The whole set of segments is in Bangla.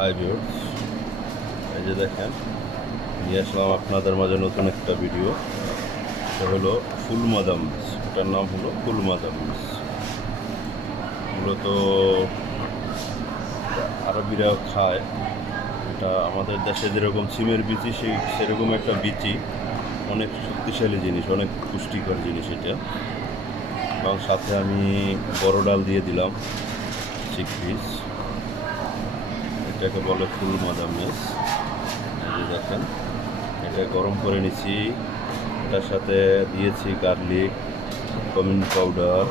হাই ভিউয়ার্স, এই যে দেখেন নিয়ে আসলাম আপনাদের মাঝে নতুন একটা ভিডিও। এটা হলো ফুল মাদাম্মাস। এটার নাম হলো ফুল মাদাম্মাস। মূলত আরবিরা খায়। এটা আমাদের দেশে যেরকম সিমের বিচি সেরকম একটা বিচি, অনেক শক্তিশালী জিনিস, অনেক পুষ্টিকর জিনিস এটা। এবং সাথে আমি বড় ডাল দিয়ে দিলাম চিকপিস। এটাকে বলে ফুল মাদাম্মাস। এই যে দেখেন, এটা গরম করে নিছি। এটার সাথে দিয়েছি garlic, cumin powder,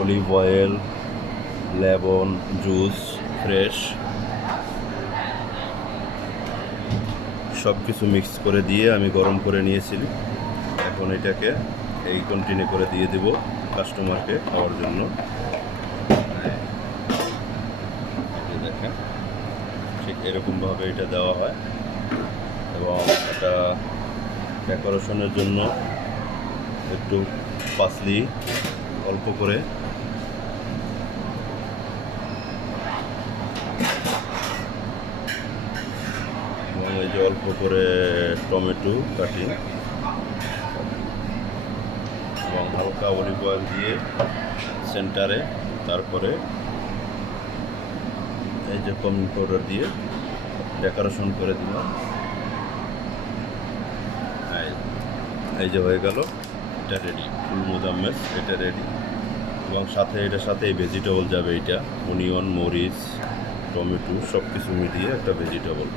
olive oil, lemon juice fresh, সব কিছু মিক্স করে দিয়ে আমি গরম করে নিয়েছি। এখন এটাকে এই কন্টিনিউ করে দিয়ে দেব কাস্টমারকে খাওয়ার জন্য। দেখেন ঠিক এরকমভাবে এটা দেওয়া হয়। এবং এটা ডেকোরেশনের জন্য একটু পাসলি অল্প করে এবং এই যে অল্প করে টমেটো কাটি এবং হালকা অলিভ অয়েল দিয়ে সেন্টারে, তারপরে এই যে কামিন পাউডার দিয়ে ডেকোরেশন করে দিলাম। এই যে হয়ে গেল, এটা রেডি, ফুল মুদাম্মাস এটা রেডি। এবং সাথে এটার সাথে এই ভেজিটেবল যাবে, এটা অনিয়ন, মরিচ, টমেটো সব কিছু মিলিয়ে একটা ভেজিটেবল।